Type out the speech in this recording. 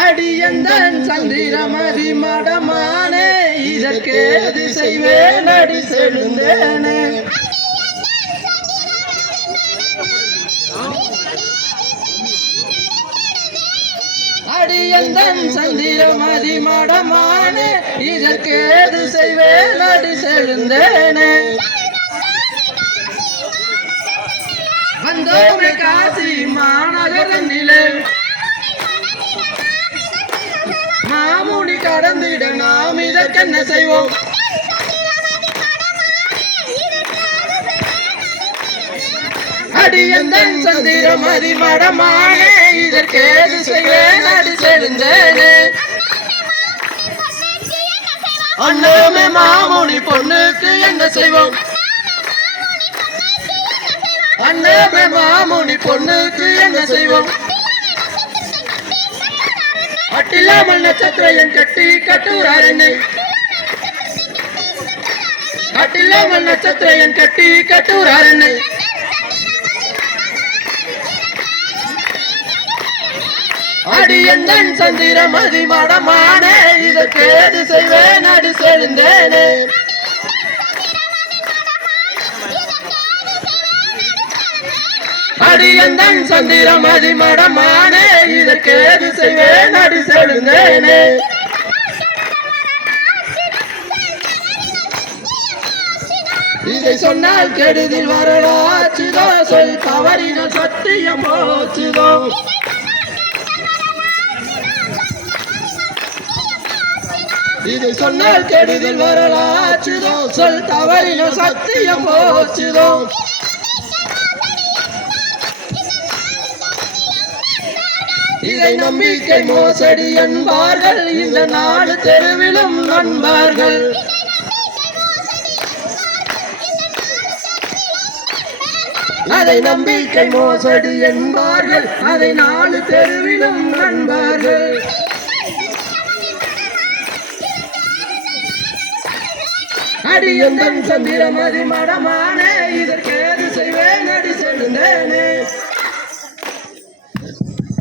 அடியந்தன் சந்திரமதி மடமானே இதற்கேது செய்வேன் அடி செழுந்தேனே. அடியந்தன் சந்திரமதி மடமானே இதற்கேது செய்வேன் அடி செழுந்தேனே. வந்தோமே காசி மாநகரனிலே மாமுனி கடந்திட நாம் இதற்கென்ன செய்வோம்? அடியந்தன் சந்திரமதி மடமானே இதற்கேது செய்வேன்? அடி செழுந்தேனே அண்ணாமே மாமுனி பொண்ணுக்கு என்ன செய்வோம்? அண்ணாமே மாமுனி பொண்ணுக்கு என்ன செய்வோம்? அட்டில்லாமல் நட்சத்திரம் கட்டி கட்டுறார் என்னை அட்டில்லாமல் நட்சத்திரம் கட்டி கட்டுறார் என்னை அடியந்தன் சந்திரம் அதிமடமானே இதற்கேது செய்வேன் அடி செழுந்தேனே. அடியந்தன் சந்திரம் அதிமடமான இதற்கேது செய்வேன்? அடி செழுந்தேனே இதை சொன்னால் கெடுதில் வரலாச்சுதோ சொல் தவறின சத்தியம் போச்சுதோ. இதை சொன்னால் கெடுதில் வரலாச்சுதோ சொல் தவறின சத்தியம் போச்சுதோ. இதை நம்பிக்கை மோசடி என்பார்கள். இந்த நாடு தெருவிலும் நண்பார்கள். அதை நம்பிக்கை மோசடி என்பார்கள். அதை நாலு தெருவிலும் நண்பார்கள். அடியந்தன் சந்திரமதி மடமான இதற்கு